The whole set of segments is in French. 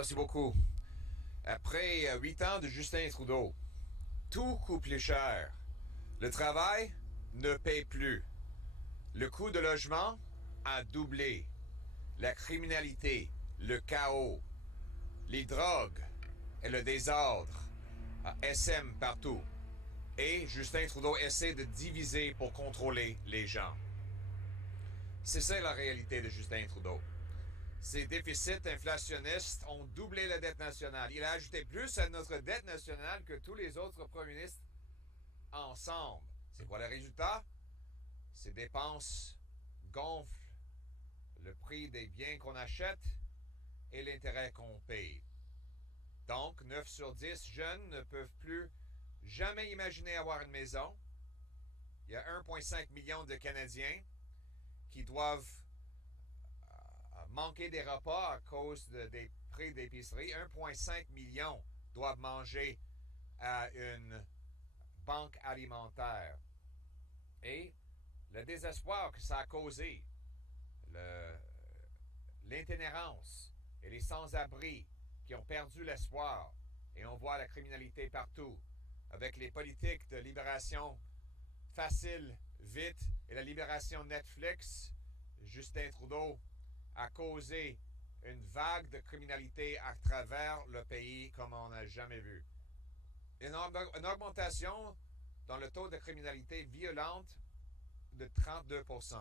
Merci beaucoup. Après 8 ans de Justin Trudeau, tout coûte plus cher. Le travail ne paye plus. Le coût de logement a doublé. La criminalité, le chaos, les drogues et le désordre SM partout. Et Justin Trudeau essaie de diviser pour contrôler les gens. C'est ça la réalité de Justin Trudeau. Ces déficits inflationnistes ont doublé la dette nationale. Il a ajouté plus à notre dette nationale que tous les autres premiers ministres ensemble. C'est quoi le résultat? Ces dépenses gonflent le prix des biens qu'on achète et l'intérêt qu'on paye. Donc, 9 sur 10 jeunes ne peuvent plus jamais imaginer avoir une maison. Il y a 1,5 million de Canadiens qui doivent manquer des repas à cause des prix d'épicerie. 1,5 million doivent manger à une banque alimentaire. Et le désespoir que ça a causé, l'itinérance et les sans-abri qui ont perdu l'espoir, et on voit la criminalité partout, avec les politiques de libération facile, vite, et la libération Netflix, Justin Trudeau a causé une vague de criminalité à travers le pays comme on n'a jamais vu. Une augmentation dans le taux de criminalité violente de 32%.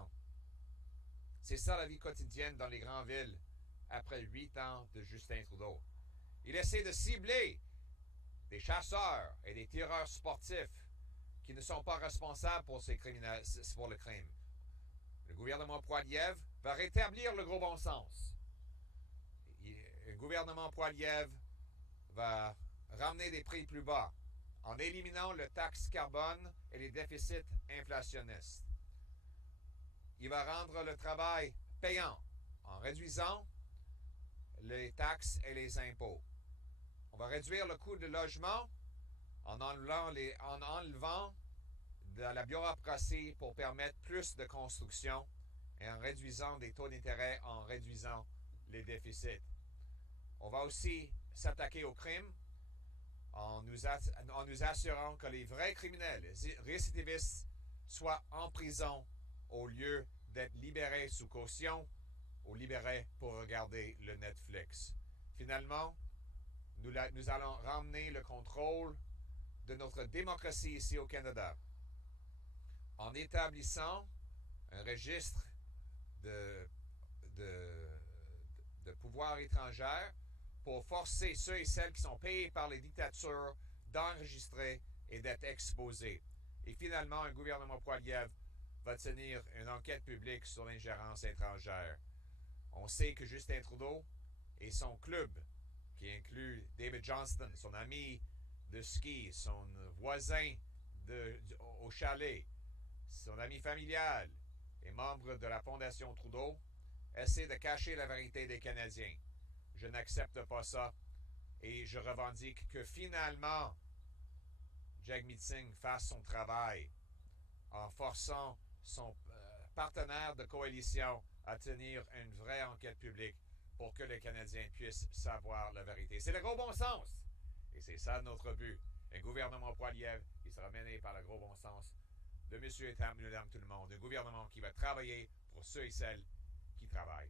C'est ça la vie quotidienne dans les grandes villes après 8 ans de Justin Trudeau. Il essaie de cibler des chasseurs et des tireurs sportifs qui ne sont pas responsables pour le crime. Le gouvernement Poilievre va rétablir le gros bon sens. Le gouvernement Poilievre va ramener des prix plus bas en éliminant le taxe carbone et les déficits inflationnistes. Il va rendre le travail payant en réduisant les taxes et les impôts. On va réduire le coût de logement en enlevant de la bureaucratie pour permettre plus de construction et en réduisant des taux d'intérêt, en réduisant les déficits. On va aussi s'attaquer au crime en nous assurant que les vrais criminels, les récidivistes, soient en prison au lieu d'être libérés sous caution ou libérés pour regarder le Netflix. Finalement, nous allons ramener le contrôle de notre démocratie ici au Canada en établissant un registre de pouvoirs étrangers pour forcer ceux et celles qui sont payés par les dictatures d'enregistrer et d'être exposés. Et finalement, un gouvernement Poilievre va tenir une enquête publique sur l'ingérence étrangère. On sait que Justin Trudeau et son club, qui inclut David Johnston, son ami de ski, son voisin au chalet, son ami familial et membre de la Fondation Trudeau, essaie de cacher la vérité des Canadiens. Je n'accepte pas ça et je revendique que finalement, Jagmeet Singh fasse son travail en forçant son partenaire de coalition à tenir une vraie enquête publique pour que les Canadiens puissent savoir la vérité. C'est le gros bon sens. Et c'est ça notre but. Un gouvernement Poilievre qui sera mené par le gros bon sens de monsieur et madame tout le monde. Un gouvernement qui va travailler pour ceux et celles qui travaillent.